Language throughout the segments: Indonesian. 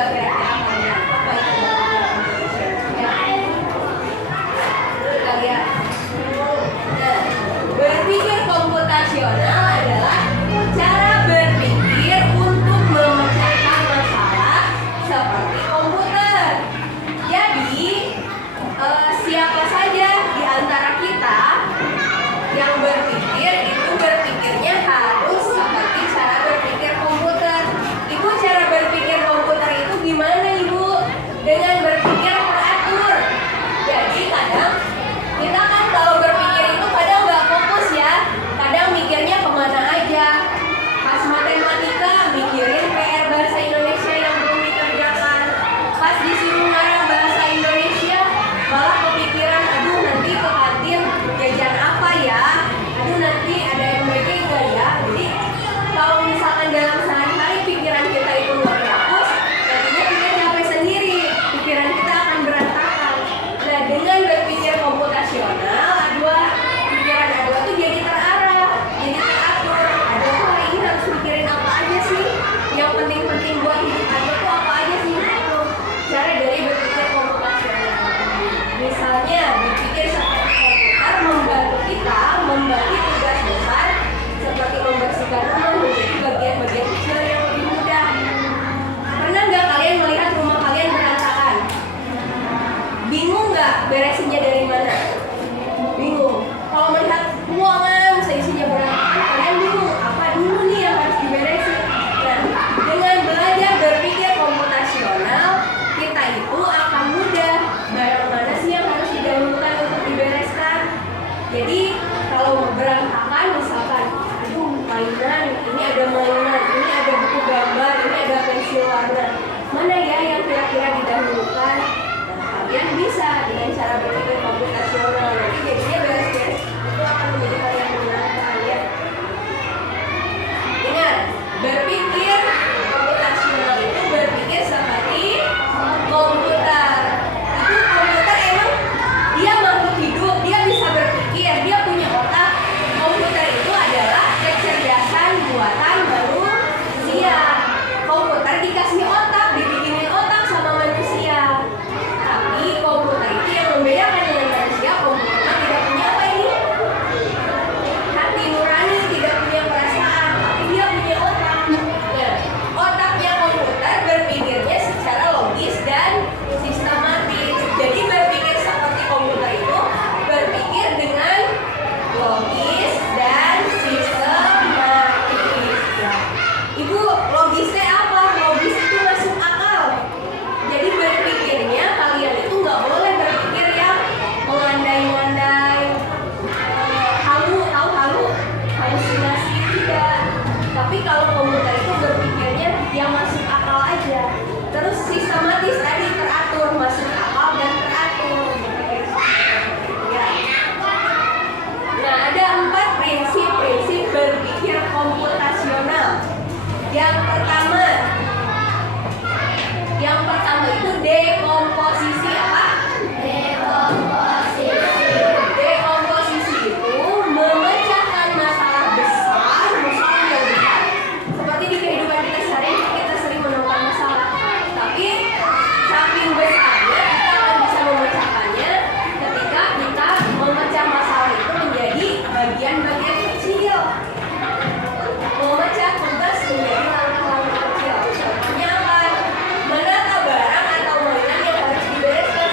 nggak kira-kira kalian apa itu ya? Kita lihat. Nah, berpikir komputasional adalah cara berpikir untuk memecahkan masalah seperti komputer. Jadi siapa saja di antara kita yang berpikir itu berpikirnya harus seperti cara berpikir komputer. Ibu, cara berpikir komputer itu gimana, Ibu? Dengan berpikir teratur. Jadi kadang kita kan kalau berpikir itu kadang nggak fokus ya. Kadang mikirnya kemana aja. Pas matematika mikirin PR bahasa Indonesia yang belum dikerjakan. Pas disuruh ngarang bahasa Indonesia malah kepikiran, aduh nanti ke kantin jajan apa ya? Aduh nanti ada yang mereka enggak ya? Jadi kalau misalkan dalam sehari-hari pikiran kita itu nggak fokus, nantinya kita capek sendiri, pikiran kita akan berantakan. Nah, dengan berpikir komputasional, pikiran A2 tuh jadi terarah, jadi teratur. Ada tuh hari ini harus mikirin apa aja sih? Yang penting-penting buat hidup ada tuh apa aja sih? Itu cara dari berpikir komputasional. Misalnya berpikir seperti komputer membantu kita membagi tugas besar seperti membersihkan rumah menjadi bagian-bagian kecil yang lebih mudah. Pernah nggak kalian melihat rumah kalian berantakan? Bingung nggak beresinnya dari mana? Bingung. Kalau melihat ruangan seisinya berantakan, kalian bingung apa dulu nih yang harus diberesin. Nah, dengan belajar berpikir komputasional, kita itu akan mudah barang mana sih yang harus didahulukan untuk dibereskan. Jadi kalau berantakan misalkan, aduh mainan, ini ada mainan, ini ada buku gambar, ini ada pensil warna, mana ya yang kira-kira didahulukan? Nah, kalian bisa dengan cara berpikir komputasional, nanti jadinya beres-beres itu akan menjadi hal yang menyenangkan ya. Ingat, berpikir komputasional itu berpikir seperti komputer. Itu komputer emang dia makhluk hidup, dia bisa berpikir, dia punya otak. Komputer itu adalah kecerdasan buatan manusia. Komputer dikasih otak, dibikinin otak sama manusia. Tapi komputer itu yang membedakan dengan manusia, komputer tidak punya apa ini? Hati nurani, tidak punya perasaan, tapi dia punya otak. Nah, otaknya komputer berpikirnya secara logis dan sistematis. Jadi berpikir seperti komputer itu berpikir dengan logis dan sistematis. Ibu, logisnya apa? Logis itu masuk akal. Jadi berpikirnya kalian itu nggak boleh berpikir yang mengandai-ngandai, halusinasi tidak. Tapi kalau komputer itu berpikirnya yang masuk akal aja. Terus sistematis tadi teratur, masuk akal dan teratur. Ya. Nah, ada 4 prinsip-prinsip berpikir komputasional. Yang pertama itu dekomposisi apa? Dekomposisi itu memecahkan masalah besar, masalah yang besar. Seperti di kehidupan kita sehari-hari kita sering menemukan masalah. Tapi saking besarnya kita akan bisa memecahkannya ketika kita memecah masalah itu menjadi bagian-bagian kecil. Memecah tugas menjadi langkah-langkah kecil. Contohnya apa? Menata barang atau mainan yang harus dibereskan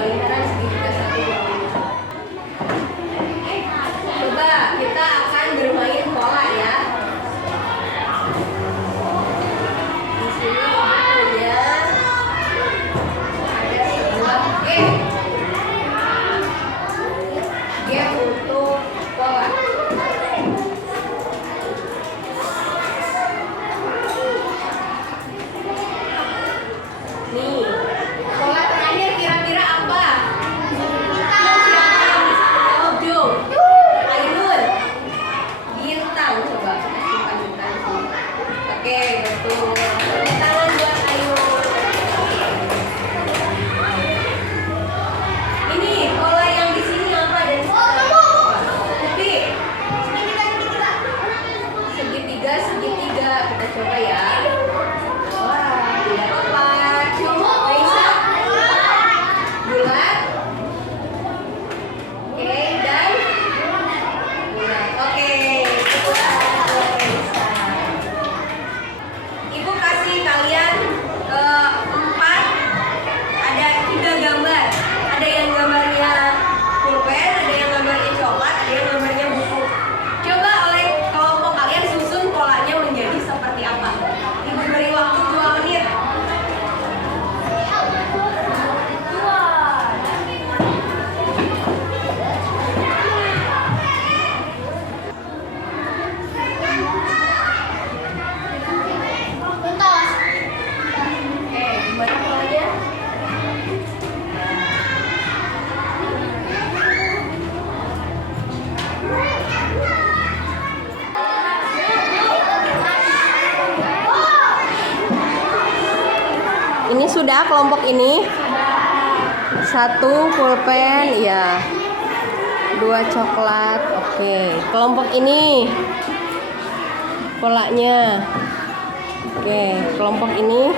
2 lingkaran segitiga 1 2 lingkaran. Coba kita akan bermain pola ya. Di sini punya ada sebuah game. Game untuk pola. Nih, pola terakhir kira-kira apa? Siapa yang bisa menjawab, Jo? Ainun, bintang. Coba kasih bintang sih. Oke, betul. Tepuk tangan buat Ainun. Ini pola yang di sini apa dan Upi. Segitiga, segitiga. Kita coba ya. Wah, tidak tepat. Coba Raisa. Bulat. Oke, dan bulat. Oke, tepuk tangan buat Raisa. Ibu kasih kalian 4, ada 3 gambar. Ada yang gambarnya pulpen, ada yang gambarnya coklat, ada yang gambarnya buku. Coba oleh kelompok kalian susun polanya menjadi seperti apa. Ibu beri waktu 2 menit. Gimana polanya? Ini sudah kelompok ini. 1 pulpen, ya. 2 coklat. Oke, kelompok ini polanya. Oke, kelompok ini